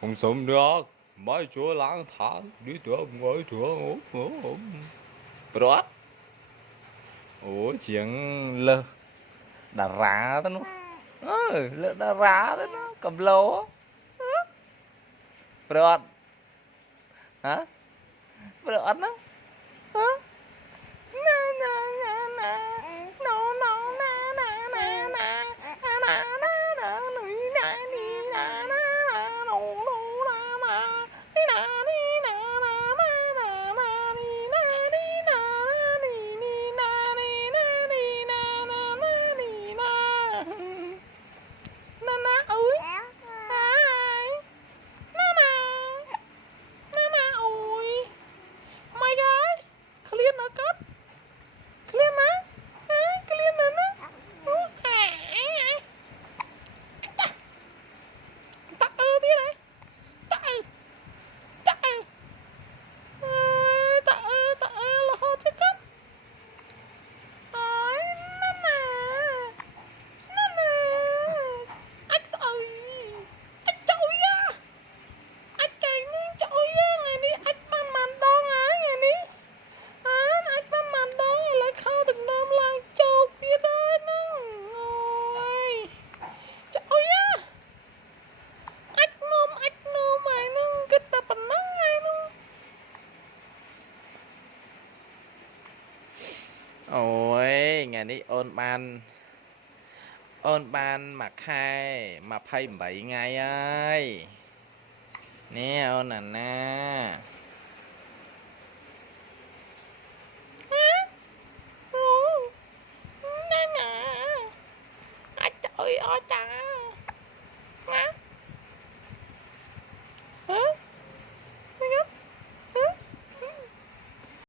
Không sống được. Mấy chúa lang thang đi tưởng ngồi thường Bro. Ủa chuyện lơ đã rá đó nó. Lơ đã rá đó nó cầm lô. Bro. Hả? Bro nó. Hả? Na na na na. No no na na na na. Na na na na ni na ni na na no no na na. Ni na ni na na na na na ni na ni na ni ni na ni na ni na na na ni na. Na na ơi. Ai? Na na. Na na ơi. Mày ơi. Clear nó cất. Clear má. Clear nó nó. Tắc ơ tí này. Tắc ơ. Tắc ơ. Tắc ơ là ho chứ cất. Ôi, nó nè. Nó nè. Ách ơi. Ách trội á. Ách cái ní trội á. Ngày ní ách bằng màn đo á. Ngày ní. Ách bằng màn đo. Lại khao từng đâm lang chột kia đó. Ôi. Trội á. Ách nôm mày nó. Kết ta bằng nắng ai nó. Ôi, ngày ní ôn ban mà khai mà phay 7 ngày ơi. Nè ôn à na. Nè nè. Trời ơi chà.